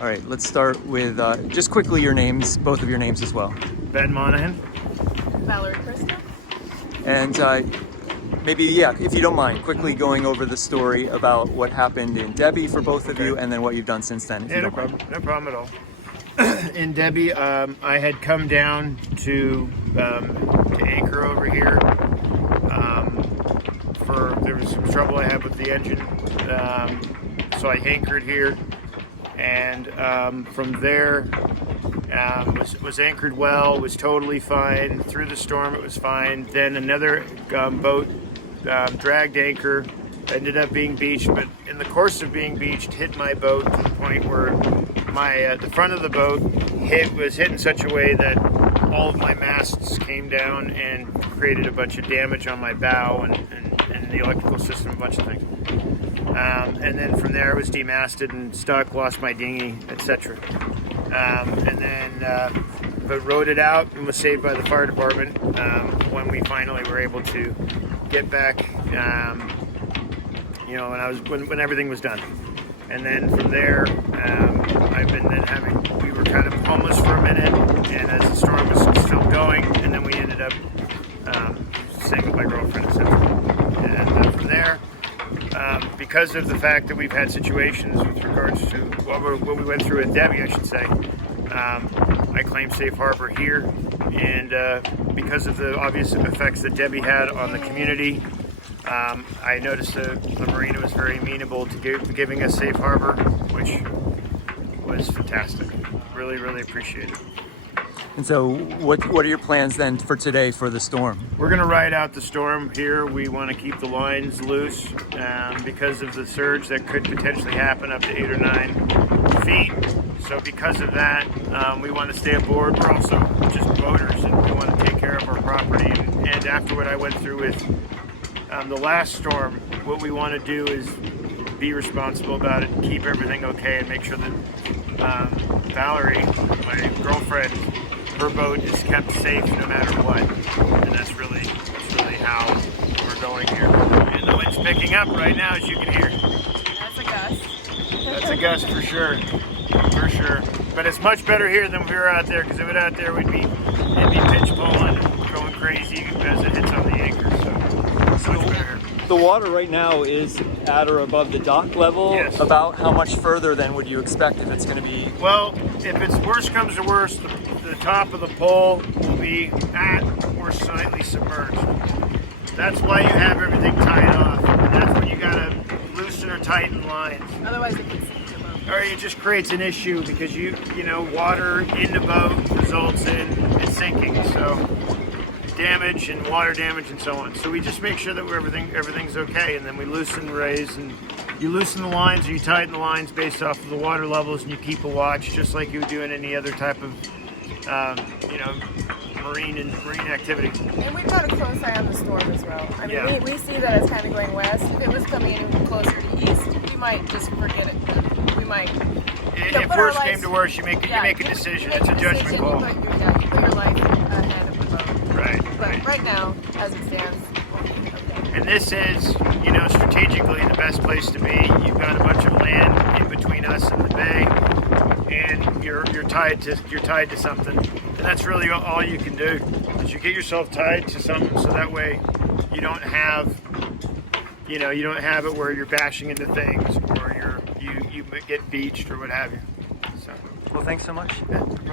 All right, let's start with just quickly your names, both of your names as well. Ben Monahan. Valerie Krista. And maybe, yeah, if you don't mind, quickly going over the story about what happened in Debbie for both of you, and then what you've done since then, if you don't mind. No problem at all. In Debbie, I had come down to anchor over here. There was some trouble I had with the engine, so I anchored here, and from there was anchored well, was totally fine. Through the storm, it was fine. Then another boat dragged anchor, ended up being beached, but in the course of being beached, hit my boat to the point where the front of the boat was hit in such a way that all of my masts came down and created a bunch of damage on my bow and the electrical system, a bunch of things. And then from there, I was demasted and stuck, lost my dinghy, etc. And then but rode it out and was saved by the fire department when we finally were able to get back. When everything was done. And then from there, we were kind of homeless for a minute, and as the storm was still going, and then we ended up staying with my girlfriend, etc. And from there, because of the fact that we've had situations with regards to what we went through with Debbie, I should say, I claim safe harbor here, and because of the obvious effects that Debbie had on the community, I noticed that the marina was very amenable to giving us safe harbor, which was fantastic. Really, really appreciate it. And so what are your plans then for today for the storm? We're going to ride out the storm here. We want to keep the lines loose because of the surge that could potentially happen up to 8 or 9 feet. So because of that, we want to stay aboard. We're also just boaters, and we want to take care of our property. And after what I went through with the last storm, what we want to do is be responsible about it, keep everything okay, and make sure that Valerie, my girlfriend, her boat is kept safe no matter what. And that's really how we're going here. And the wind's picking up right now, as you can hear. That's a gust. That's a gust for sure. For sure. But it's much better here than we were out there, because if it out there, it'd be pitch pulling and going crazy as it hits on the anchor. So much better. The water right now is at or above the dock level. Yes. About how much further then would you expect if it's going to be? Well, if it's worst comes to worst, the top of the pole will be at or slightly submerged. That's why you have everything tied off. And that's when you gotta loosen or tighten lines. Otherwise, it can sink your boat. Or it just creates an issue because water in the boat results in it sinking. So damage and water damage and so on. So we just make sure that everything's okay, and then we loosen, raise, and you loosen the lines or you tighten the lines based off of the water levels, and you keep a watch just like you would do in any other type of marine activity. And we've got a close eye on the storm as well. I mean, Yeah. we see that it's kind of going west. If it was coming in closer to east, we might just forget it. We might. If worse came to worse, you make a decision. It's a judgment call. You put your life ahead of the boat. Right. But right now, as it stands, okay. And this is, strategically the best place to be. You've got a bunch of land in between us and the bay, and you're tied to something. And that's really all you can do, is you get yourself tied to something, so that way you don't have it where you're bashing into things or you get beached or what have you. So, Well, thanks so much. yeah, no problem.